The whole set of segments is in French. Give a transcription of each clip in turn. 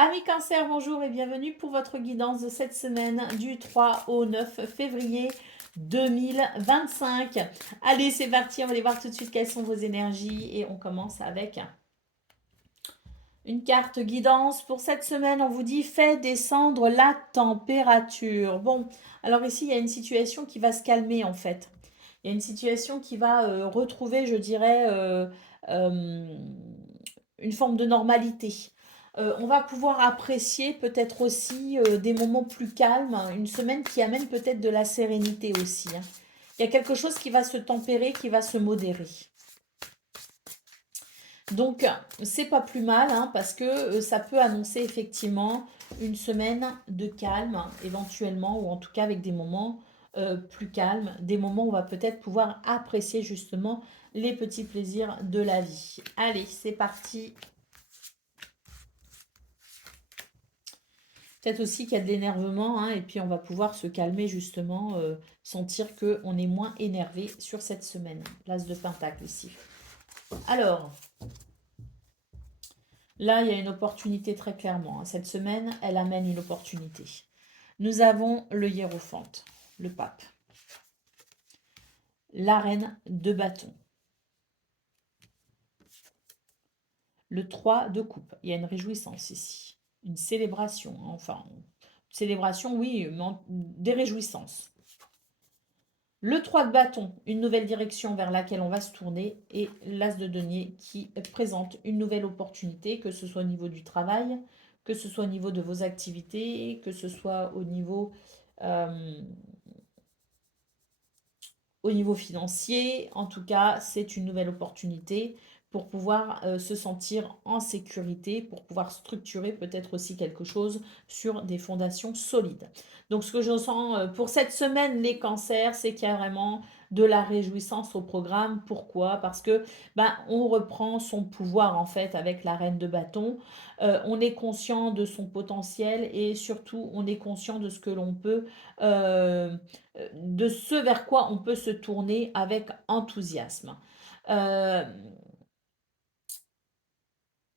Amis Cancer, bonjour et bienvenue pour votre guidance de cette semaine du 3 au 9 février 2025. Allez, c'est parti, on va aller voir tout de suite quelles sont vos énergies et on commence avec une carte guidance. Pour cette semaine, on vous dit fait descendre la température. Bon, alors ici, il y a une situation qui va se calmer en fait. Il y a une situation qui va retrouver, je dirais, euh, une forme de normalité. On va pouvoir apprécier peut-être aussi des moments plus calmes, hein, une semaine qui amène peut-être de la sérénité aussi, hein. Il y a quelque chose qui va se tempérer, qui va se modérer. Donc, c'est pas plus mal, hein, parce que ça peut annoncer effectivement une semaine de calme, hein, éventuellement, ou en tout cas avec des moments plus calmes, des moments où on va peut-être pouvoir apprécier justement les petits plaisirs de la vie. Allez, c'est parti. Peut-être aussi qu'il y a de l'énervement, hein, et puis on va pouvoir se calmer justement, sentir qu'on est moins énervé sur cette semaine. L'As de Pentacle ici. Alors, là, il y a une opportunité très clairement, hein. Cette semaine, elle amène une opportunité. Nous avons le hiérophante, le pape, la reine de bâton, le 3 de coupe. Il y a une réjouissance ici, une célébration, hein, enfin, célébration, oui, mais des réjouissances. Le 3 de bâton, une nouvelle direction vers laquelle on va se tourner, et l'As de denier qui présente une nouvelle opportunité, que ce soit au niveau du travail, que ce soit au niveau de vos activités, que ce soit euh, au niveau financier. En tout cas, c'est une nouvelle opportunité pour pouvoir se sentir en sécurité, pour pouvoir structurer peut-être aussi quelque chose sur des fondations solides. Donc ce que je sens pour cette semaine, les cancers, c'est qu'il y a vraiment de la réjouissance au programme. Pourquoi? Parce que on reprend son pouvoir en fait avec la reine de bâton. On est conscient de son potentiel et surtout on est conscient de ce que l'on peut euh, de ce vers quoi on peut se tourner avec enthousiasme. Euh,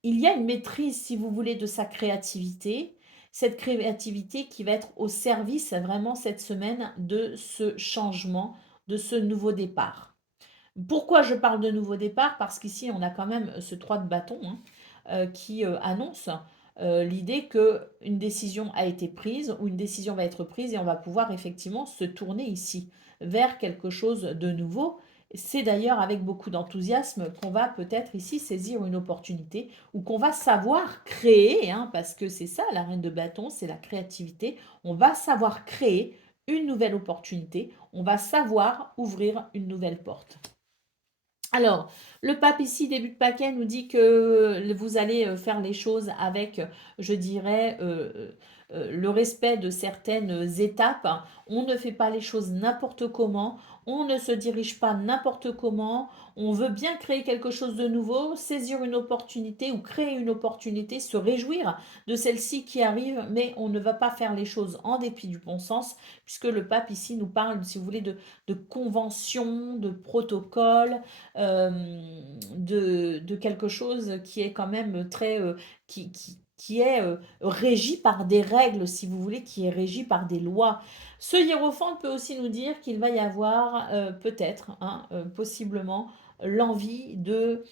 il y a une maîtrise, si vous voulez, de sa créativité, cette créativité qui va être au service vraiment cette semaine de ce changement, de ce nouveau départ. Pourquoi je parle de nouveau départ? Parce qu'ici, on a quand même ce 3 de bâton, hein, qui annonce l'idée qu'une décision a été prise ou une décision va être prise et on va pouvoir effectivement se tourner ici vers quelque chose de nouveau. C'est d'ailleurs avec beaucoup d'enthousiasme qu'on va peut-être ici saisir une opportunité ou qu'on va savoir créer, hein, parce que c'est ça la reine de bâton, c'est la créativité. On va savoir créer une nouvelle opportunité, on va savoir ouvrir une nouvelle porte. Alors, le pape ici, début de paquet, nous dit que vous allez faire les choses avec, je dirais, le respect de certaines étapes. On ne fait pas les choses n'importe comment, on ne se dirige pas n'importe comment, on veut bien créer quelque chose de nouveau, saisir une opportunité ou créer une opportunité, se réjouir de celle-ci qui arrive, mais on ne va pas faire les choses en dépit du bon sens, puisque le pape ici nous parle, si vous voulez, de convention, de protocole, de quelque chose qui est quand même très, qui est régi par des règles, si vous voulez, qui est régi par des lois. Ce hiérophante peut aussi nous dire qu'il va y avoir peut-être, hein, possiblement, l'envie de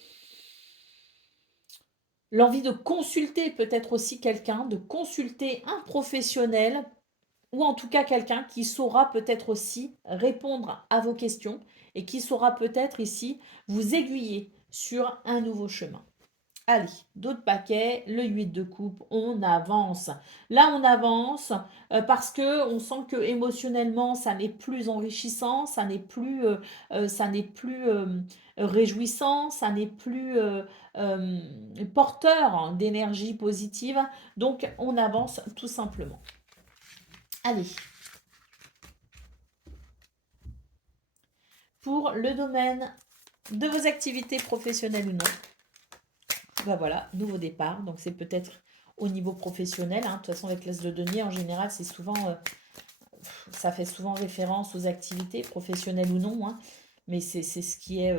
l'envie de consulter peut-être aussi quelqu'un, de consulter un professionnel ou en tout cas quelqu'un qui saura peut-être aussi répondre à vos questions et qui saura peut-être ici vous aiguiller sur un nouveau chemin. Allez, d'autres paquets, le 8 de coupe, on avance. Là, on avance parce que on sent que émotionnellement, ça n'est plus enrichissant, ça n'est plus réjouissant, ça n'est plus euh, porteur d'énergie positive. Donc, on avance tout simplement. Allez, pour le domaine de vos activités professionnelles ou non. Voilà, nouveau départ. Donc c'est peut-être au niveau professionnel, hein. De toute façon, avec l'as de denier, en général, c'est souvent, ça fait souvent référence aux activités professionnelles ou non, hein. Mais c'est ce qui est,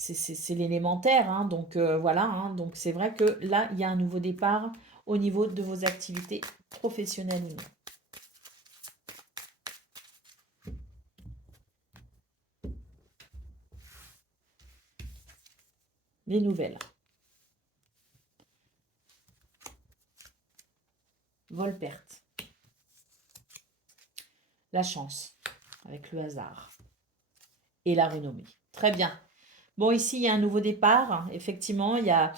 c'est l'élémentaire, hein, donc voilà, hein, donc c'est vrai que là, il y a un nouveau départ au niveau de vos activités professionnelles ou non. Les nouvelles. Vol-perte. La chance, avec le hasard. Et la renommée. Très bien. Bon, ici, il y a un nouveau départ. Effectivement, il y a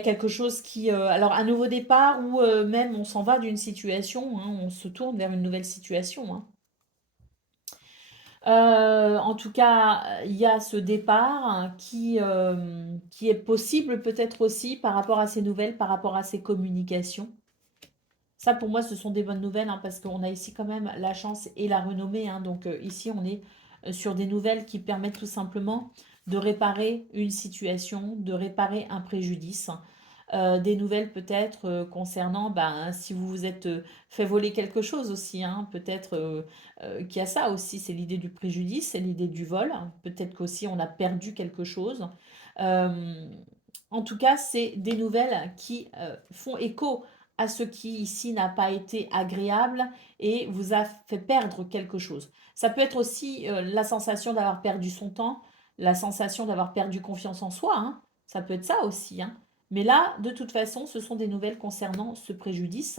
quelque chose qui... alors, un nouveau départ où même on s'en va d'une situation, hein, on se tourne vers une nouvelle situation, hein. En tout cas, il y a ce départ hein, qui est possible peut-être aussi par rapport à ces nouvelles, par rapport à ces communications. Ça, pour moi, ce sont des bonnes nouvelles hein, parce qu'on a ici quand même la chance et la renommée, hein. Donc ici, on est sur des nouvelles qui permettent tout simplement de réparer une situation, de réparer un préjudice. Des nouvelles peut-être concernant ben, si vous vous êtes fait voler quelque chose aussi, hein. Peut-être qu'il y a ça aussi, c'est l'idée du préjudice, c'est l'idée du vol. Peut-être qu'aussi on a perdu quelque chose. Euh, En tout cas, c'est des nouvelles qui font écho à ce qui ici n'a pas été agréable et vous a fait perdre quelque chose. Ça peut être aussi la sensation d'avoir perdu son temps, la sensation d'avoir perdu confiance en soi, hein. Ça peut être ça aussi, hein. Mais là, de toute façon, ce sont des nouvelles concernant ce préjudice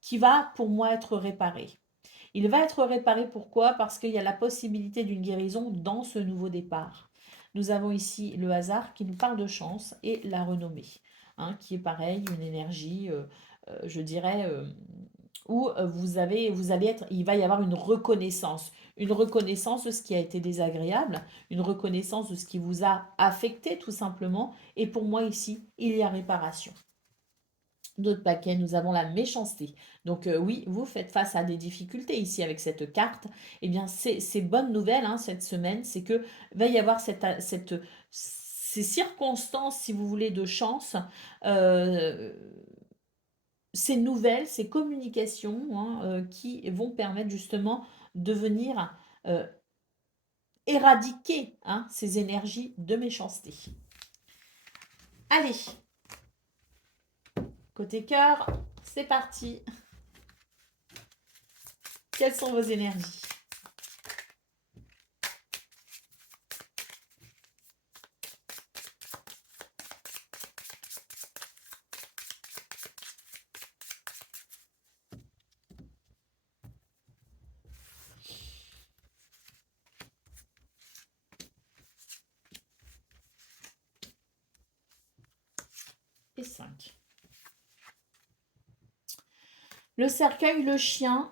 qui va pour moi être réparé. Il va être réparé pourquoi? Parce qu'il y a la possibilité d'une guérison dans ce nouveau départ. Nous avons ici le hasard qui nous parle de chance et la renommée, hein, qui est pareil, une énergie, je dirais, où vous allez être, il va y avoir une reconnaissance de ce qui a été désagréable, une reconnaissance de ce qui vous a affecté tout simplement. Et pour moi ici, il y a réparation. D'autres paquets, nous avons la méchanceté. Donc oui, vous faites face à des difficultés ici avec cette carte. Eh bien, c'est bonne nouvelle hein, cette semaine, c'est que va y avoir ces circonstances, si vous voulez, de chance, euh, ces nouvelles, ces communications hein, qui vont permettre justement de venir euh, éradiquer hein, ces énergies de méchanceté. Allez, côté cœur, c'est parti. Quelles sont vos énergies? Et 5. Le cercueil, le chien,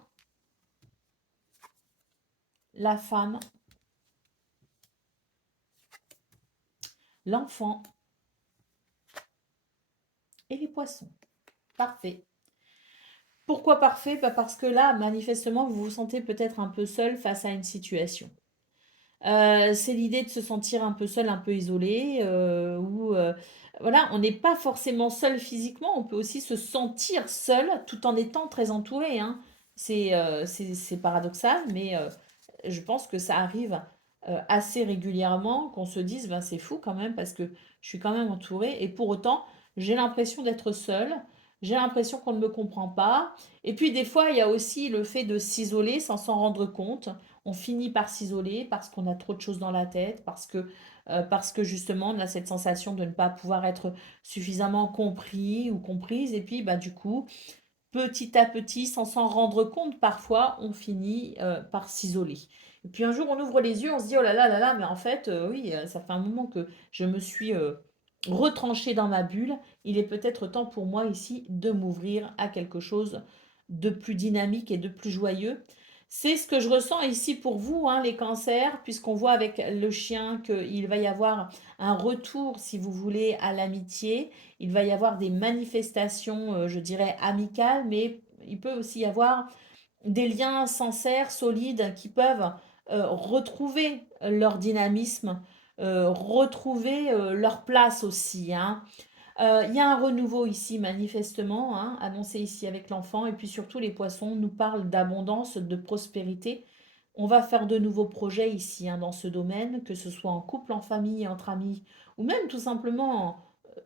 la femme, l'enfant et les poissons. Parfait. Pourquoi parfait? Parce que là, manifestement, vous vous sentez peut-être un peu seul face à une situation. C'est l'idée de se sentir un peu seul, un peu isolé, ou voilà, on n'est pas forcément seul physiquement, on peut aussi se sentir seul tout en étant très entouré, hein. C'est paradoxal, mais je pense que ça arrive assez régulièrement qu'on se dise, ben, c'est fou quand même parce que je suis quand même entourée et pour autant, j'ai l'impression d'être seule, j'ai l'impression qu'on ne me comprend pas. Et puis des fois, il y a aussi le fait de s'isoler sans s'en rendre compte. On finit par s'isoler parce qu'on a trop de choses dans la tête, parce que justement, on a cette sensation de ne pas pouvoir être suffisamment compris ou comprise. Et puis, bah, du coup, petit à petit, sans s'en rendre compte, parfois, on finit par s'isoler. Et puis un jour, on ouvre les yeux, on se dit, oh là là, mais en fait, oui, ça fait un moment que je me suis retranchée dans ma bulle. Il est peut-être temps pour moi ici de m'ouvrir à quelque chose de plus dynamique et de plus joyeux. C'est ce que je ressens ici pour vous, hein, les cancers, puisqu'on voit avec le chien qu'il va y avoir un retour, si vous voulez, à l'amitié. Il va y avoir des manifestations, je dirais, amicales, mais il peut aussi y avoir des liens sincères, solides, qui peuvent retrouver leur dynamisme, retrouver leur place aussi, hein. Il y a un renouveau ici, manifestement, hein, annoncé ici avec l'enfant, et puis surtout les poissons nous parlent d'abondance, de prospérité. On va faire de nouveaux projets ici, hein, dans ce domaine, que ce soit en couple, en famille, entre amis, ou même tout simplement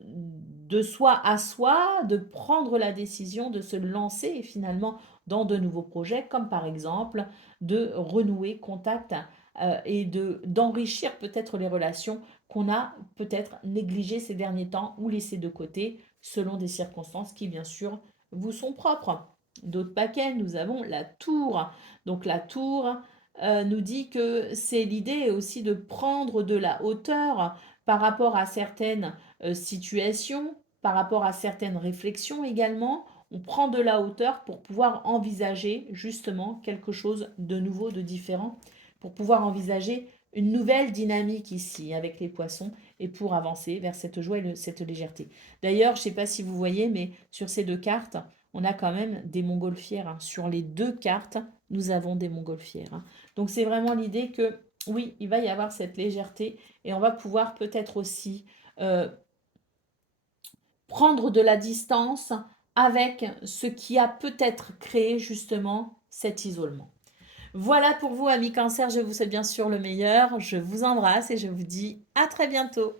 de soi à soi, de prendre la décision de se lancer finalement dans de nouveaux projets, comme par exemple de renouer contact et d'enrichir peut-être les relations qu'on a peut-être négligées ces derniers temps ou laissées de côté selon des circonstances qui bien sûr vous sont propres. D'autres paquets, nous avons la tour. Donc la tour nous dit que c'est l'idée aussi de prendre de la hauteur par rapport à certaines situations, par rapport à certaines réflexions également. On prend de la hauteur pour pouvoir envisager justement quelque chose de nouveau, de différent, pour pouvoir envisager une nouvelle dynamique ici avec les poissons et pour avancer vers cette joie et cette légèreté. D'ailleurs, je ne sais pas si vous voyez, mais sur ces deux cartes, on a quand même des montgolfières, hein. Sur les deux cartes, nous avons des montgolfières, hein. Donc c'est vraiment l'idée que oui, il va y avoir cette légèreté et on va pouvoir peut-être aussi euh, prendre de la distance avec ce qui a peut-être créé justement cet isolement. Voilà pour vous, amis cancer, je vous souhaite bien sûr le meilleur. Je vous embrasse et je vous dis à très bientôt.